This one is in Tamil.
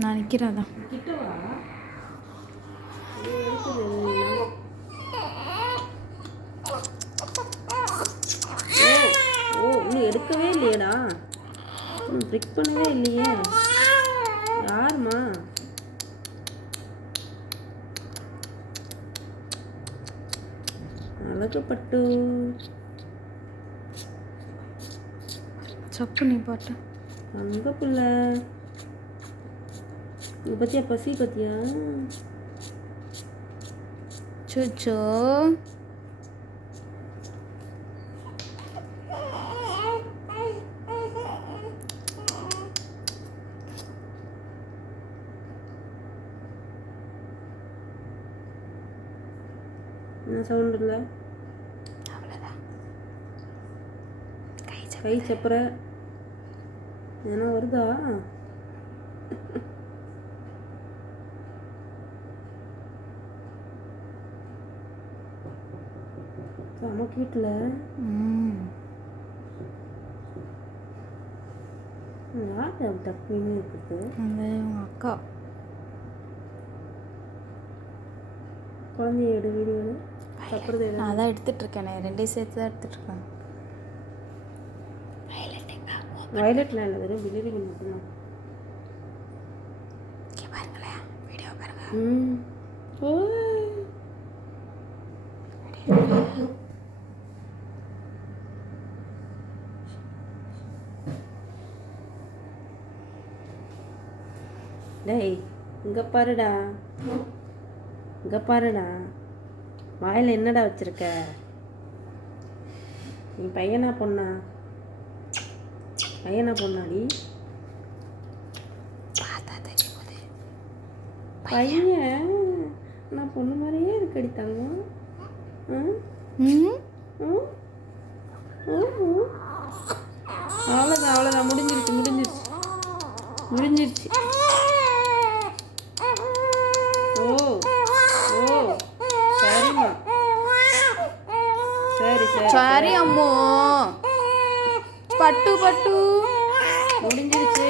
நான் நிற்கிறேன் தான். இன்னும் எடுக்கவே இல்லையேடா, ட்ரிக் பண்ணவே இல்லையே. யாருமா அழகுப்பட்டு சப்பு நீ பாட்டு அங்க புள்ள பத்தியா, பசி பத்தியா? சொச்சோ என்ன சவுண்ட் இல்லை? கை சப்புற ஏன்னா வருதா? செம கியூட்ல. யார் டக்குன்னு இருக்குது? உங்கள் அக்கா. குழந்தைய எடு, வீடியோ சப்புறது. நான் அதான் எடுத்துட்ருக்கேன், ரெண்டையும் சேர்த்து தான் எடுத்துட்ருக்கேன். வயலட்லாம் இல்லை, வெறும் பிலிரிங் மட்டும்தான். பாருங்களேன், வீடியோ பாருங்க. டேய் இங்கே பாருடா, இங்கே பாருடா, வாயில் என்னடா வச்சிருக்க? நீ பையனா பொண்ணா? பையனா பொண்ணாடி? பையன். நான் பொண்ணு மாதிரியே இருக்கடி தங்கம். அவ்வளோதான் அவ்வளோதான், முடிஞ்சிருச்சு முடிஞ்சிருச்சு முடிஞ்சிருச்சு. ஓ ஓ சரிம்மா, சரி சரி சரி அம்மோ. பட்டு பட்டு முடிஞ்சிருச்சு.